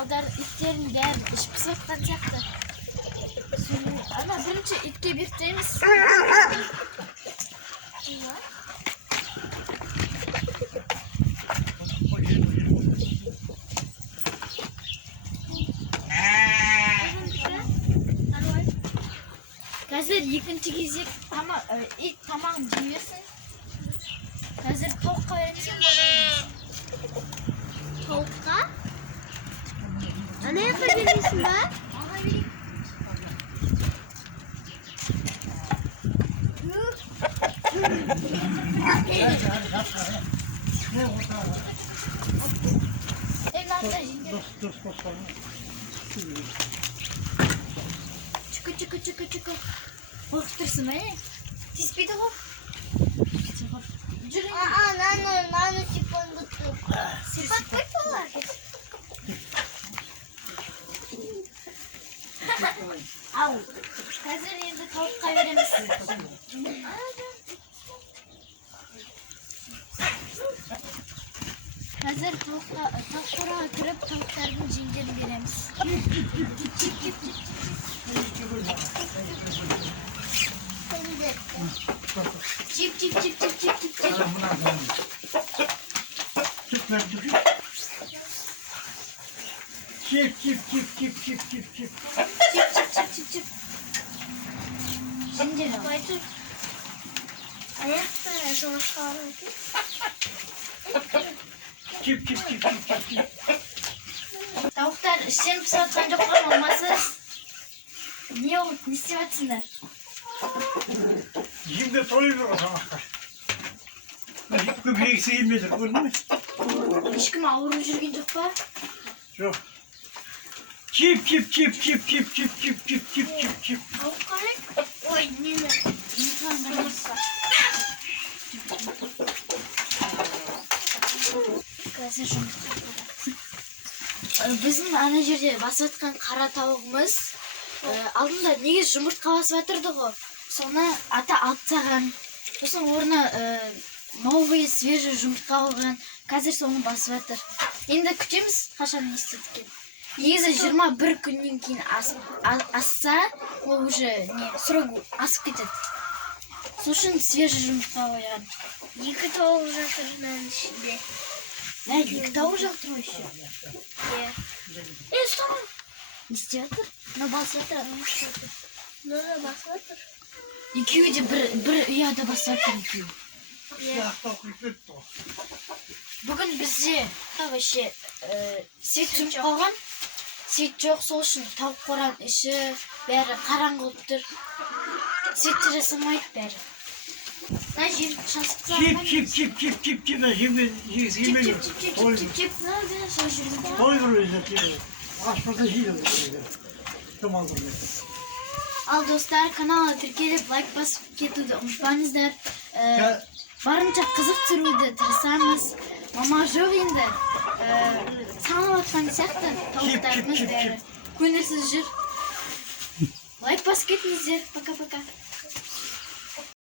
балдар иттердің бәрін ішіп пысатқан сияқты. Ана бірінші итке бектейміз. Қазір екінші кезек ит тамағын жемесін. Қазір тауыққа береміз. Tavukta? Ne yapabilirsin be? Çıkı. Korkutursun beni. Tispide hop. Nano sipon butu. Sifat koyuyorlar. Al. Hazır yerde tavuk kaybedemezsin. Hazır tavuklara kırıp tavukların ciğerini veremiz. Çip. Şimdi koyduk. Ayakta şunu sarıldı. Çip. Tavuklar işlerini pısatkan çok var olması. Niye olur? Ne istiyorsunlar? Şimdi toyuyor o zaman. Köpeği seyirmedir, gördün mü? Hiç kim avrucu жүрген жоқ па? Yok. Çip. Tavuk karek. Oy nene. Біздің ана жерде басып жатқан қара тауығымыз алдында негізі жұмыртқа басып жатырды ғой. Соны ата алып тастаған. Сосын орнына новый свежий жұмыртқа алған. Қазір соны басып жатыр. Енді күтеміз қашан не істейді екен. Негізі 21 күннен кейін асса, ол уже срок асып кетеді. Сол үшін свежий жұмыртқа қойған. Екі tavuk жатыр мынның ішінде. Екі тауық жатыр ғой еще. Стоп. Не істеп жатыр? Мына басып жатыр. Мына басып жатыр. Екеуі де бір ұяда басып жатыр екеуі. Бүгін бізде вообще свет сөніп қалған. Свет жоқ, сол үшін тауық қораның іші бәрі қараңғы болып тұр. Свет те жасамайды бәрі. Мына жем шашып тастаған. Чип. Ал достар, каналға тіркеліп лайк басып кетуді ұмытпаңыздар. Барынша қызық түсіруді тырысамыз. Мама жоқ енді. Саңылып атқан сияқты тауықтарымыз бәрі. Көңілсіз жүр. Лайк басып кетіңіздер. Пока-пока.